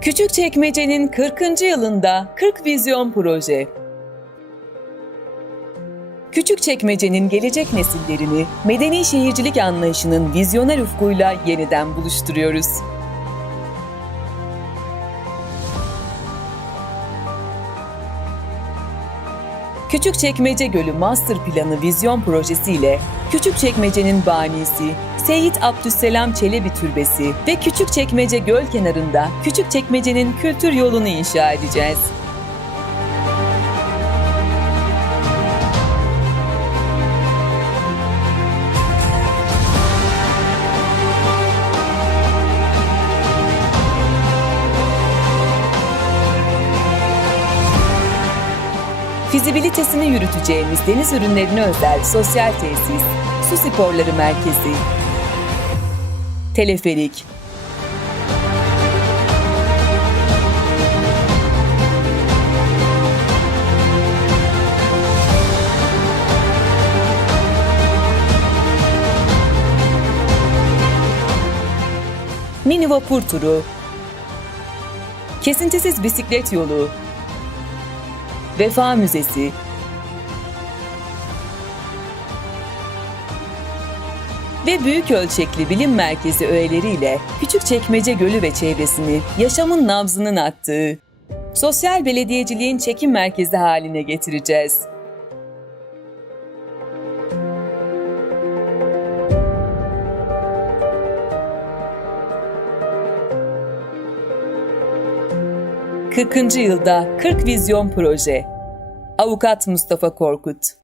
Küçükçekmece'nin 40. yılında 40 Vizyon Proje. Küçükçekmece'nin gelecek nesillerini medeni şehircilik anlayışının vizyoner ufkuyla yeniden buluşturuyoruz. Küçükçekmece Gölü Master Planı Vizyon Projesi ile Küçükçekmece'nin banisi Seyit Abdüsselam Çelebi Türbesi ve Küçükçekmece Göl kenarında Küçükçekmece'nin kültür yolunu inşa edeceğiz. Fizibilitesini yürüteceğimiz deniz ürünlerine özel sosyal tesis, su sporları merkezi, teleferik, mini vapur turu, kesintisiz bisiklet yolu, Vefa Müzesi, ve büyük ölçekli bilim merkezi öğeleriyle Küçükçekmece Gölü ve çevresini yaşamın nabzının attığı sosyal belediyeciliğin çekim merkezi haline getireceğiz. ...40. yılda 40 Vizyon Proje. Avukat Mustafa Korkut